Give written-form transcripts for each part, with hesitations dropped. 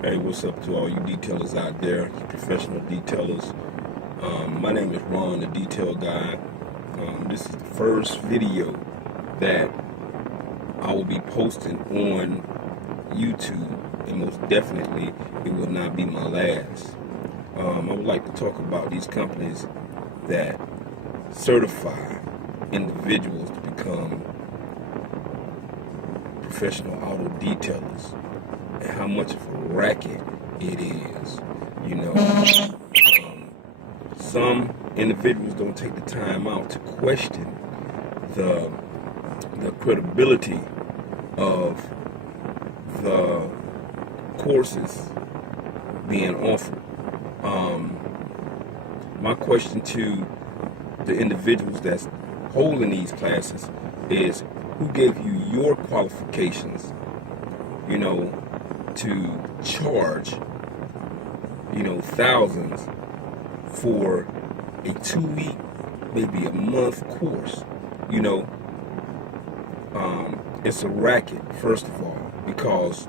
Hey, what's up to all you detailers out there, you professional detailers? My name is Ron, the Detail Guy. This is the first video that I will be posting on YouTube, and most definitely it will not be my last. I would like to talk about these companies that certify individuals to become professional auto detailers, and how much of a racket it is. Some individuals don't take the time out to question the credibility of the courses being offered. My question to the individuals that's holding these classes is, who gave you your qualifications, to charge, thousands for a 2-week, maybe a month course? It's a racket, first of all, because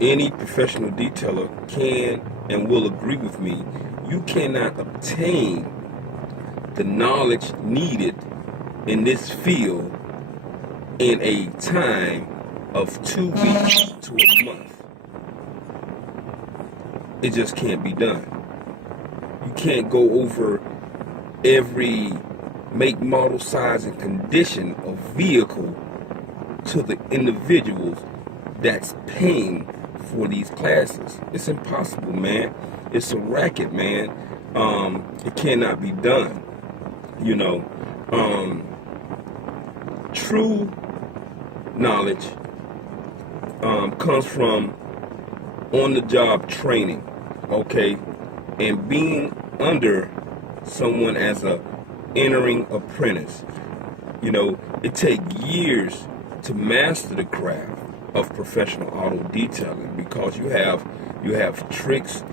any professional detailer can and will agree with me. You cannot obtain the knowledge needed in this field in a time of 2 weeks to a month. It just can't be done. You can't go over every make, model, size, and condition of vehicle to the individuals that's paying for these classes. It's impossible, man. It's a racket, man. It cannot be done. True knowledge comes from on-the-job training, okay, and being under someone as a entering apprentice. It takes years to master the craft of professional auto detailing, because you have tricks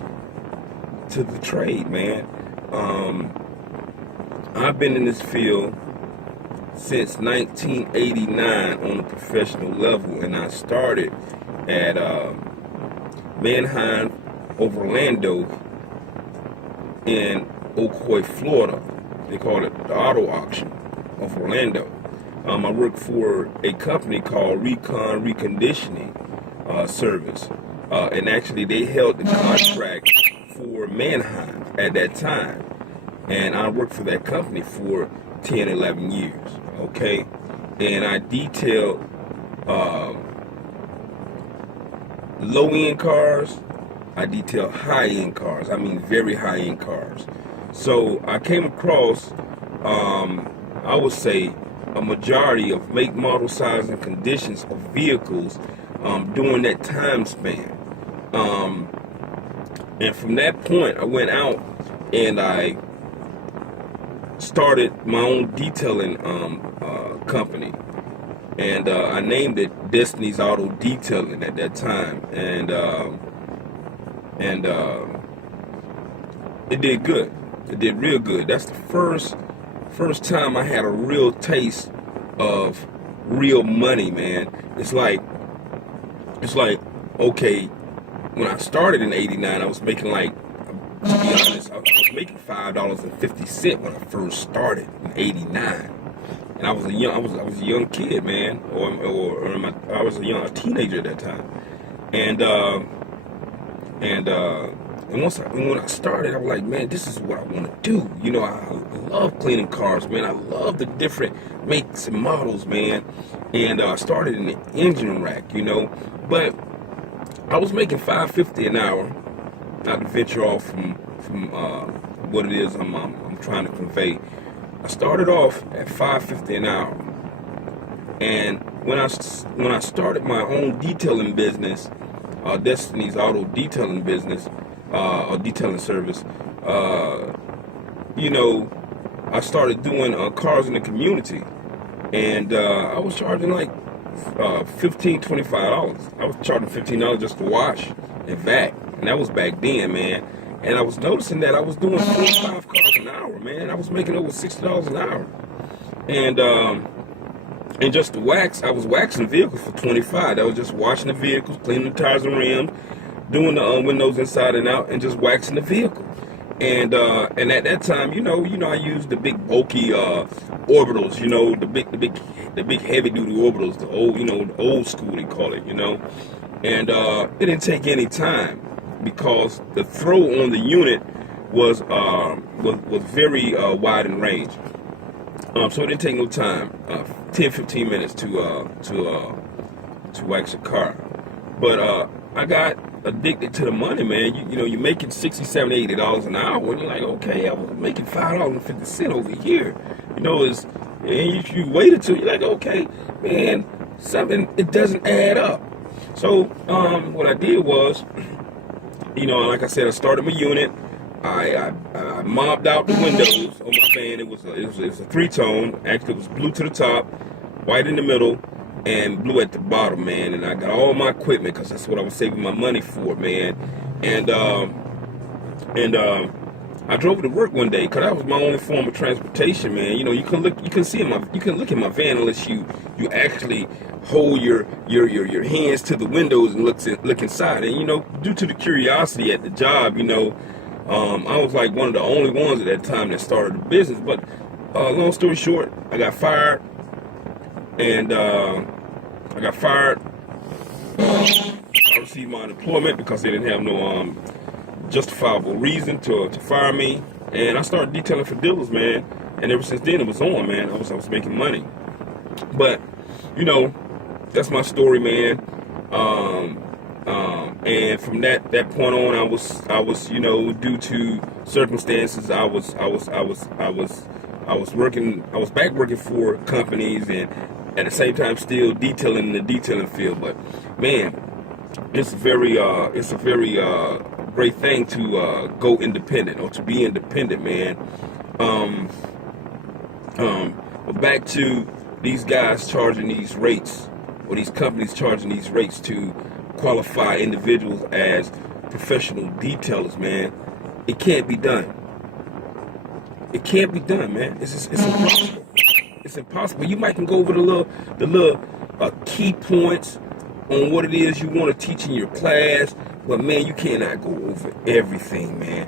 to the trade, man. I've been in this field since 1989 on a professional level, and I started at Manheim of Orlando in Ocoee, Florida. They call it the Auto Auction of Orlando. I worked for a company called Reconditioning Service, and actually they held the contract for Manheim at that time, and I worked for that company for 10, 11 years, okay? And I detailed low-end cars, I detailed high-end cars, I mean very high-end cars. So I came across, I would say, a majority of make, model, size, and conditions of vehicles during that time span. And from that point, I went out and I started my own detailing company. And I named it Destiny's Auto Detailing at that time. And it did good. It did real good. That's the first time I had a real taste of real money, man. It's like, okay, when I started in '89, I was making, like, to be honest, I was making $5.50 when I first started in '89, and I was a young kid, man, I was a teenager at that time, and when I started, I was like, man, this is what I want to do. I love cleaning cars, man. I love the different makes and models, man. And I started in the engine rack, but I was making $5.50 an hour. Not to venture off from what it is I'm trying to convey. I started off at $5.50 an hour, and when I started my own detailing business, Destiny's Auto Detailing business, or detailing service, I started doing cars in the community, and I was charging like $15, $25. I was charging $15 just to wash and vac, and that was back then, man. And I was noticing that I was doing 4 or 5 cars an hour, man. I was making over $60 an hour, and just the wax, I was waxing vehicles for $25. That was just washing the vehicles, cleaning the tires and rims, doing the windows inside and out, and just waxing the vehicle. And at that time, I used the big bulky orbitals, the big heavy duty orbitals, the old, the old school they call it, And it didn't take any time because the throw on the unit was very wide in range. So it didn't take no time, 10-15 minutes to wax a car. But I got addicted to the money, man. You're making $60, $70, $80 an hour, and you're like, okay, I was making $5.50 over here. And you wait until you're like, okay, man, it doesn't add up. So what I did was, like I said, I started my unit. I mobbed out the windows on my fan. It was a three-tone. Actually, it was blue to the top, white in the middle, and blue at the bottom, man. And I got all my equipment because that's what I was saving my money for, man. And I drove to work one day because that was my only form of transportation, man. You can look at my van unless you actually hold your hands to the windows and look inside. And due to the curiosity at the job, I was like one of the only ones at that time that started the business. But long story short, I got fired, and I received my unemployment because they didn't have no justifiable reason to fire me. And I started detailing for dealers, man. And ever since then, it was on, man. I was making money. But that's my story, man. And from that point on, I was due to circumstances, I was back working for companies, and at the same time still detailing in the detailing field. But man, it's a very great thing to go independent, or to be independent, man. But back to these guys charging these rates, or these companies charging these rates to qualify individuals as professional detailers, man. It can't be done. It can't be done, man. It's impossible. It's impossible. You might can go over the little key points on what it is you want to teach in your class, but man, you cannot go over everything, man.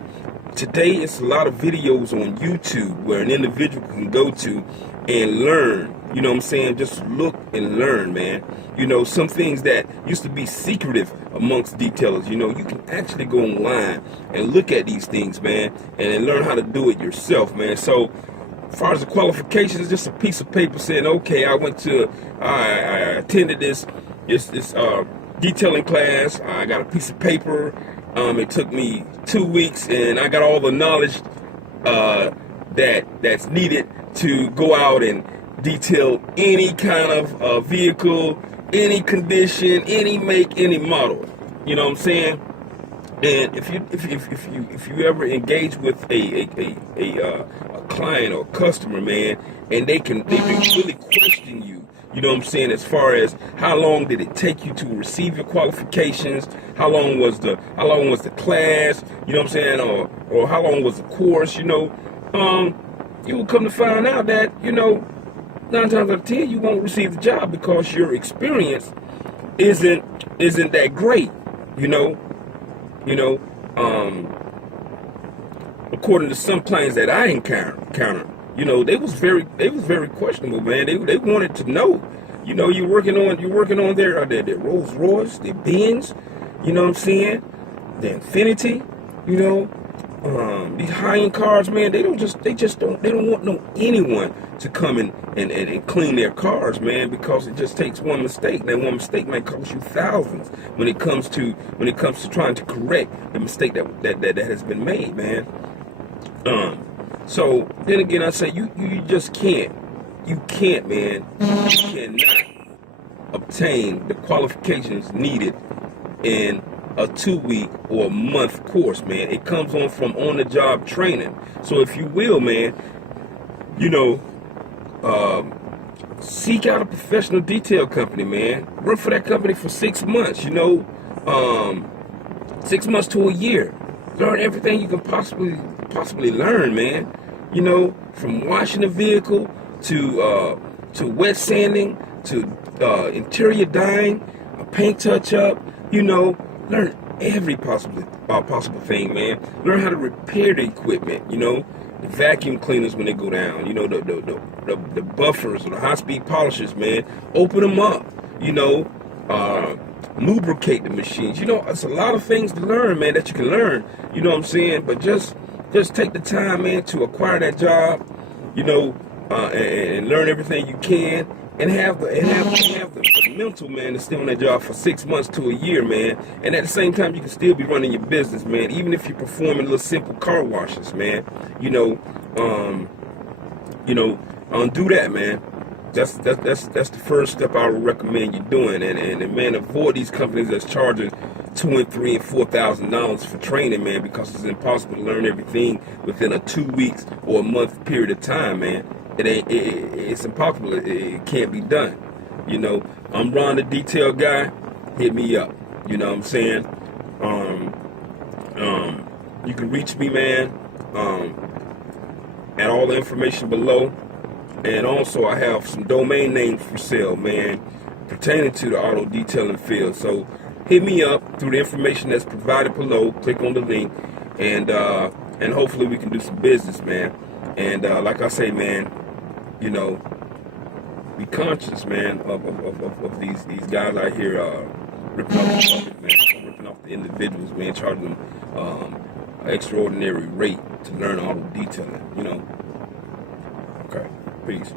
Today, it's a lot of videos on YouTube where an individual can go to and learn. You know what I'm saying? Just look and learn, man. Some things that used to be secretive amongst detailers, you can actually go online and look at these things, man, and learn how to do it yourself, man. So, as far as the qualifications, it's just a piece of paper saying, okay, I attended this detailing class. I got a piece of paper. It took me 2 weeks, and I got all the knowledge that's needed to go out and detail any kind of vehicle, any condition, any make, any model. You know what I'm saying? And if you ever engage with a client or customer, man, and they really question you. You know what I'm saying? As far as how long did it take you to receive your qualifications? How long was the class? You know what I'm saying? Or how long was the course? You will come to find out that 9 times out of 10 you won't receive the job because your experience isn't that great. According to some clients that I encountered. They was very questionable, man. They wanted to know. You're working on their Rolls Royce, their Benz, you know what I'm saying? The Infinity, these high-end cars, man. They don't want anyone to come and clean their cars, man, because it just takes one mistake. That one mistake might cost you thousands when it comes to trying to correct the mistake that has been made, man. So then again, I say you just can't, man. You cannot obtain the qualifications needed in a 2-week or a month course, man. It comes from on-the-job training. So if you will, man, seek out a professional detail company, man. Work for that company for 6 months. 6 months to a year. Learn everything you can possibly learn, man. From washing the vehicle to wet sanding to interior dyeing, a paint touch up. Learn every possible thing, man. Learn how to repair the equipment, you know, the vacuum cleaners when they go down, you know, the buffers or the high-speed polishers, man. Open them up, you know, lubricate the machines. You know, it's a lot of things to learn, man, that you can learn, you know what I'm saying? But just take the time, man, to acquire that job, you know, and learn everything you can, and have the mental, man, to stay on that job for 6 months to a year, man. And at the same time, you can still be running your business, man, even if you're performing little simple car washes, man. You know, do that, man. That's the first step I would recommend you doing. And man, avoid these companies that's charging $2,000 and $3,000 and $4,000 for training, man, because it's impossible to learn everything within a 2 weeks or a month period of time, man. It's impossible. It can't be done. You know, I'm Ron, the detail guy. Hit me up. You know what I'm saying? You can reach me, man, at all the information below. And also, I have some domain names for sale, man, pertaining to the auto detailing field. So hit me up through the information that's provided below. Click on the link, and hopefully we can do some business, man. And like I say, man, you know, be conscious, man, of these guys out here ripping off the public, man, ripping off the individuals, man, charging them an extraordinary rate to learn auto detailing, you know. Okay, peace.